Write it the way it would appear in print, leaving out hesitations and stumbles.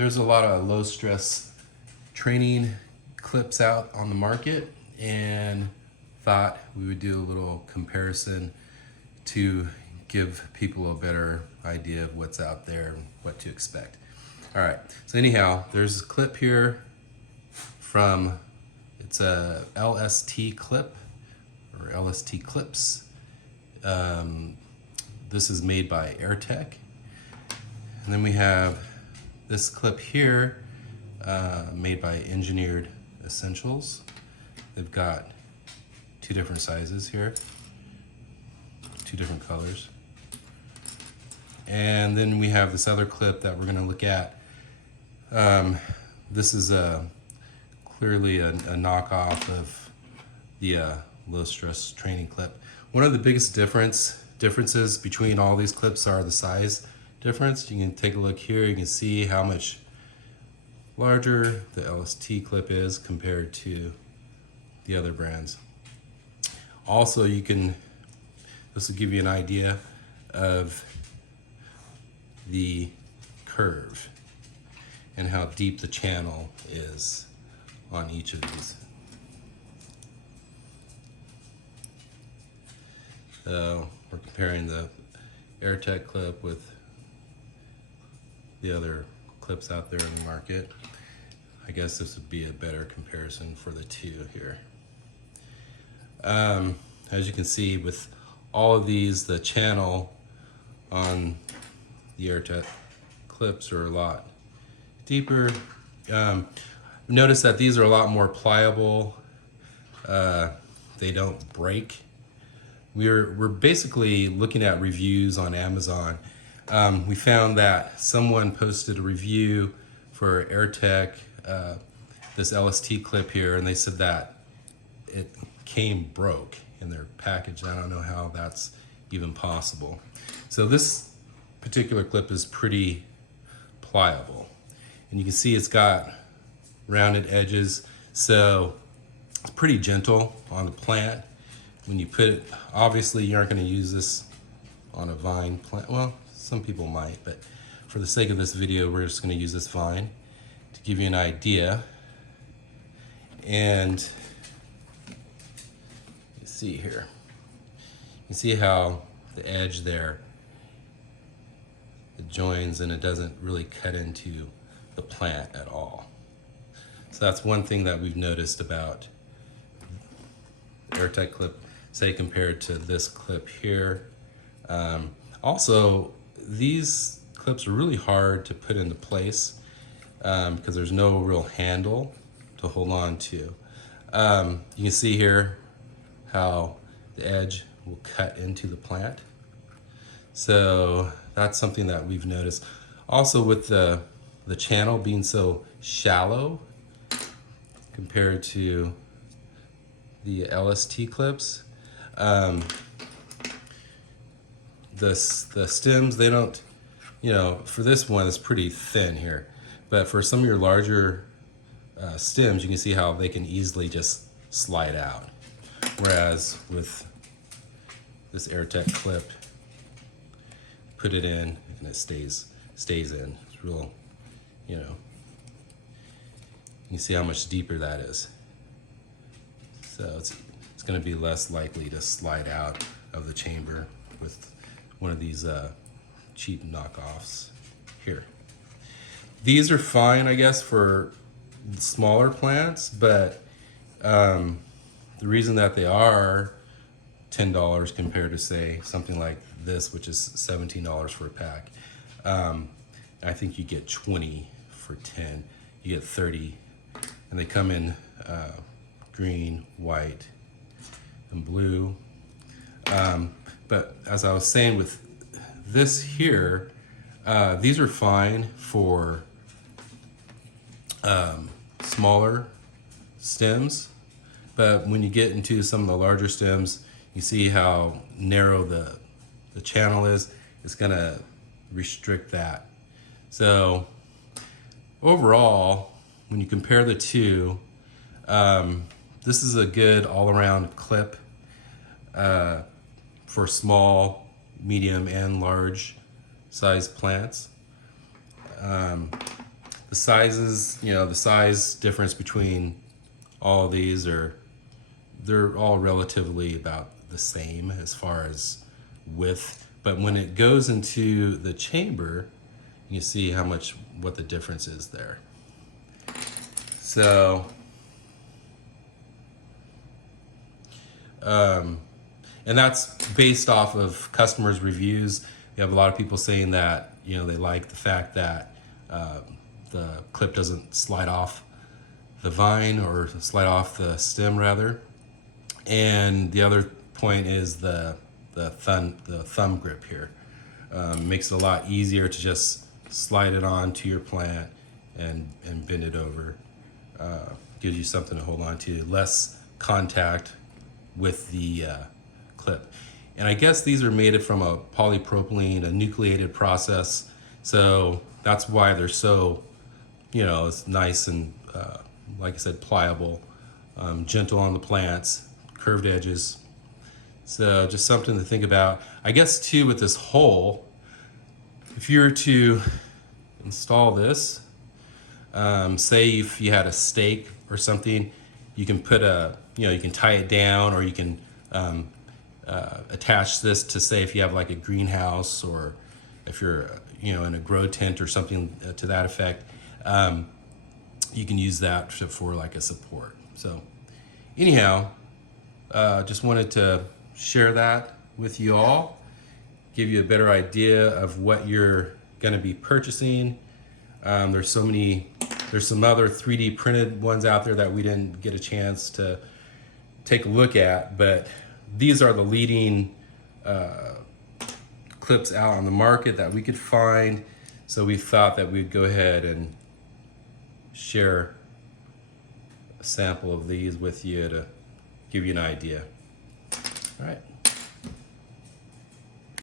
There's a lot of low stress training clips out on the market, and thought we would do a little comparison to give people a better idea of what's out there and what to expect. All right, so anyhow, there's a clip here from, it's a LST clip or LST clips. This is made by Airtech. And then we have this clip here, made by Engineered Essentials. They've got two different sizes here, two different colors. And then we have this other clip that we're gonna look at. This is clearly a knockoff of the low stress training clip. One of the biggest differences between all these clips are the size difference. You can take a look here, you can see how much larger the LST clip is compared to the other brands. Also, this will give you an idea of the curve and how deep the channel is on each of these. So we're comparing the Airtech clip with the other clips out there in the market. I guess this would be a better comparison for the two here. As you can see, with all of these, the channel on the Airtech clips are a lot deeper. Notice that these are a lot more pliable. They don't break. We're basically looking at reviews on Amazon. We found that someone posted a review for Airtech, this LST clip here, and they said that it came broke in their package. I don't know how that's even possible. So this particular clip is pretty pliable. And you can see it's got rounded edges, so it's pretty gentle on the plant. When you put it, obviously you aren't going to use this on a vine plant. Well, some people might, but for the sake of this video, we're just going to use this vine to give you an idea. And you see here, you see how the edge there, it joins and it doesn't really cut into the plant at all. So that's one thing that we've noticed about Airtech clip, say compared to this clip here. Also, these clips are really hard to put into place because there's no real handle to hold on to. You can see here how the edge will cut into the plant. So that's something that we've noticed. Also, with the channel being so shallow compared to the LST clips, the stems, they don't, for this one it's pretty thin here, but for some of your larger stems, you can see how they can easily just slide out. Whereas with this Airtech clip, put it in and it stays in. It's real, you can see how much deeper that is. So it's going to be less likely to slide out of the chamber with one of these cheap knockoffs here. These are fine, I guess, for smaller plants, but the reason that they are $10 compared to, say, something like this, which is $17 for a pack, I think you get 20 for 10. You get 30, and they come in green, white, and blue. But as I was saying with this here, these are fine for smaller stems, but when you get into some of the larger stems, you see how narrow the channel is. It's gonna restrict that. So overall, when you compare the two, this is a good all-around clip for small, medium, and large size plants. the sizes, the size difference between all of these they're all relatively about the same as far as width. But when it goes into the chamber, you see what the difference is there. So, and that's based off of customers' reviews. We have a lot of people saying that, they like the fact that the clip doesn't slide off the vine, or slide off the stem rather. And the other point is the thumb grip here. Makes it a lot easier to just slide it onto your plant and bend it over. Gives you something to hold on to, less contact with the clip. And I guess these are made from a polypropylene, a nucleated process, so that's why they're so, it's nice and like I said, pliable, gentle on the plants, curved edges. So just something to think about. I guess too, with this hole, if you were to install this, say if you had a stake or something, you can put you can tie it down, or you can attach this to, say, if you have like a greenhouse, or if you're in a grow tent or something to that effect, you can use that for like a support. So anyhow, just wanted to share that with you all, give you a better idea of what you're going to be purchasing. There's some other 3D printed ones out there that we didn't get a chance to take a look at, but these are the leading clips out on the market that we could find. So we thought that we'd go ahead and share a sample of these with you to give you an idea. All right.